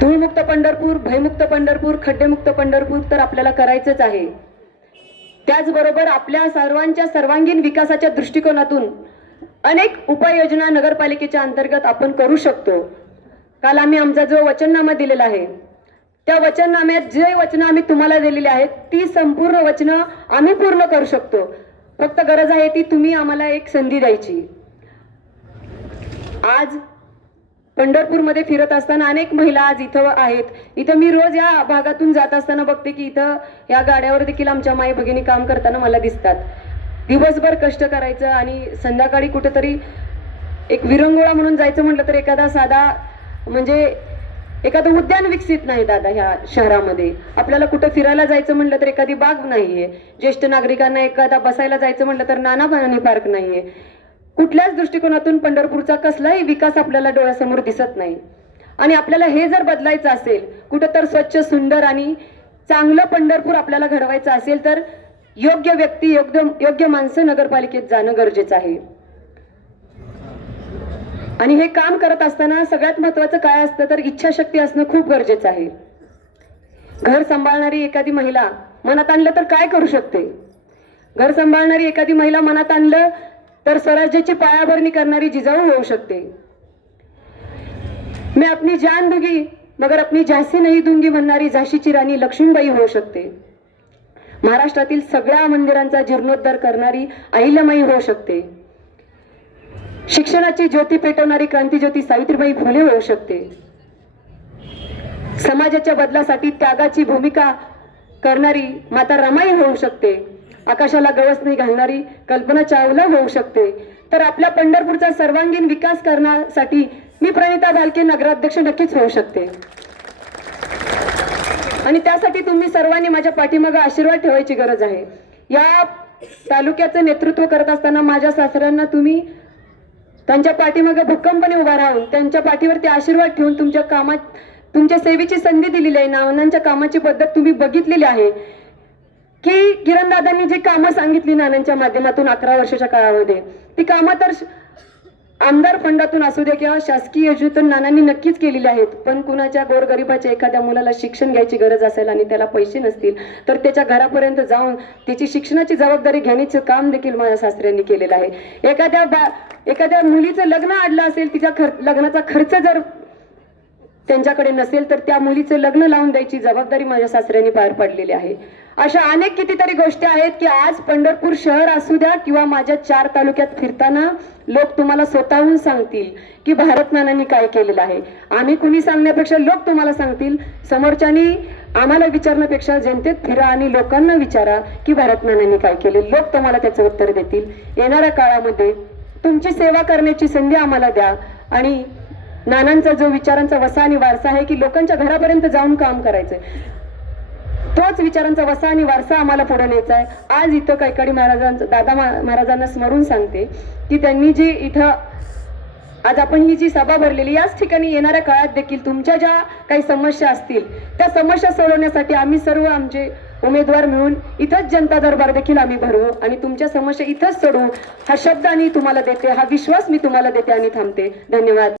धूळमुक्त पंढरपूर भयमुक्त पंढरपूर खड्डेमुक्त पंढरपूर तर आपल्याला करायचंच आहे. त्याचबरोबर आपल्या सर्वांच्या सर्वांगीण विकासाच्या दृष्टिकोनातून अनेक उपाययोजना नगरपालिकेच्या अंतर्गत आपण करू शकतो. काल आम्ही आमचा जो वचननामा दिलेला आहे त्या वचननाम्यात जे वचनं आम्ही तुम्हाला दिलेली आहेत ती संपूर्ण वचनं आम्ही पूर्ण करू शकतो. फक्त गरज आहे ती तुम्ही आम्हाला एक संधी द्यायची. आज पंढरपूरमध्ये फिरत असताना अनेक महिला आज इथं आहेत. इथं मी रोज या भागातून जात असताना बघते की इथं या गाड्यावर देखील आमच्या माई भगिनी काम करताना मला दिसतात. दिवसभर कष्ट करायचं आणि संध्याकाळी कुठेतरी एक विरंगुळा म्हणून जायचं म्हटलं तर एखादा साधा म्हणजे एखादं उद्यान विकसित नाही दादा ह्या शहरामध्ये. आपल्याला कुठं फिरायला जायचं म्हटलं तर एखादी बाग नाहीये. ज्येष्ठ नागरिकांना एखादा बसायला जायचं म्हटलं तर नाना पाणी पार्क नाहीये. कुठल्याच दृष्टिकोनातून पंढरपूरचा कसलाही विकास आपल्याला डोळ्यासमोर दिसत नाही. आणि आपल्याला हे जर बदलायचं असेल कुठं तर स्वच्छ सुंदर आणि चांगलं पंढरपूर आपल्याला घडवायचं असेल तर योग्य व्यक्ती योग्य योग्य माणसं नगरपालिकेत जाणं गरजेचं आहे. आणि हे काम करत असताना सगळ्यात महत्वाचं काय असतं तर इच्छाशक्ती असणं खूप गरजेचं आहे. घर सांभाळणारी एखादी महिला मनात आणलं तर काय करू शकते? घर सांभाळणारी एखादी महिला मनात आणलं तर स्वराज्याची पायाभरणी करणारी जिजाऊ होऊ शकते. मी आपली जान दुगी मगर आपली झांसी नाही दुंगी म्हणणारी झाशीची राणी लक्ष्मीबाई होऊ शकते. महाराष्ट्रातील सगळ्या मंदिरांचा जीर्णोद्धार करणारी अहिल्यामाई होऊ शकते. शिक्षणाची ज्योती पेटवणारी क्रांतीज्योती सावित्रीबाई फुले होऊ शकते. समाजाच्या बदलासाठी त्यागाची भूमिका करणारी माता रमाई होऊ शकते. आकाशाला गवस नाही घालणारी कल्पना चावला होऊ शकते. तर आपल्या पंढरपूरचा सर्वांगीण विकास करण्यासाठी मी प्रणिता भालके नगराध्यक्ष नक्कीच होऊ शकते. आणि त्यासाठी तुम्ही सर्वांनी माझ्या पाठीमागे आशीर्वाद ठेवायची गरज आहे. या तालुक्याचं नेतृत्व करत असताना माझ्या सासऱ्यांना तुम्ही त्यांच्या पाठीमागे भक्कमपणे उभा राहून त्यांच्या पाठीवरती आशीर्वाद ठेवून तुमच्या कामात तुमच्या सेवेची संधी दिलेली आहे. नावनांच्या कामाची पद्धत तुम्ही बघितलेली आहे. की किरणदादांनी जी कामं सांगितली नानांच्या माध्यमातून अकरा वर्षाच्या काळामध्ये ती कामं तर श- आमदार फंडातून असू दे किंवा शासकीय योजनेतून नानांनी नक्कीच केलेली आहेत. पण कुणाच्या गोरगरिबाच्या एखाद्या मुलाला शिक्षण घ्यायची गरज असेल आणि त्याला पैसे नसतील तर त्याच्या घरापर्यंत जाऊन त्याची शिक्षणाची जबाबदारी घेण्याचं काम देखील माझ्या सासऱ्यांनी केलेलं आहे. एखाद्या बा एखाद्या मुलीचं लग्न आडलं असेल तिच्या खर लग्नाचा खर्च जर त्यांच्याकडे नसेल तर त्या मुलीचं लग्न लावून द्यायची जबाबदारी माझ्या सासऱ्यांनी पार पाडलेली आहे. अशा अनेक कितीतरी गोष्टी आहेत की आज पंढरपूर शहर असू द्या किंवा माझ्या चार तालुक्यात फिरताना लोक तुम्हाला स्वतःहून सांगतील की भारत नानांनी काय केलेलं आहे. आम्ही कुणी सांगण्यापेक्षा लोक तुम्हाला सांगतील. समोरच्यानी आम्हाला विचारण्यापेक्षा जनतेत फिरा आणि लोकांना विचारा की भारत नानांनी काय केले. लोक तुम्हाला त्याचं उत्तर देतील. येणाऱ्या काळामध्ये तुमची सेवा करण्याची संधी आम्हाला द्या आणि नानांचा जो विचारांचा वसा आणि वारसा आहे की लोकांच्या घरापर्यंत जाऊन काम करायचंय. तोच विचारांचा वसा आणि वारसा आम्हाला पुढे न्यायचा आहे. आज इथं कैकाडी महाराजांचं दादा महाराजांना स्मरून सांगते की त्यांनी जी इथं आज आपण ही जी सभा भरलेली याच ठिकाणी येणाऱ्या काळात देखील तुमच्या ज्या काही समस्या असतील त्या समस्या सोडवण्यासाठी आम्ही सर्व आमचे उमेदवार मिळून इथंच जनता दरबार देखील आम्ही भरवू आणि तुमच्या समस्या इथंच सोडवू. हा शब्द आणि तुम्हाला देते हा विश्वास मी तुम्हाला देते आणि थांबते. धन्यवाद.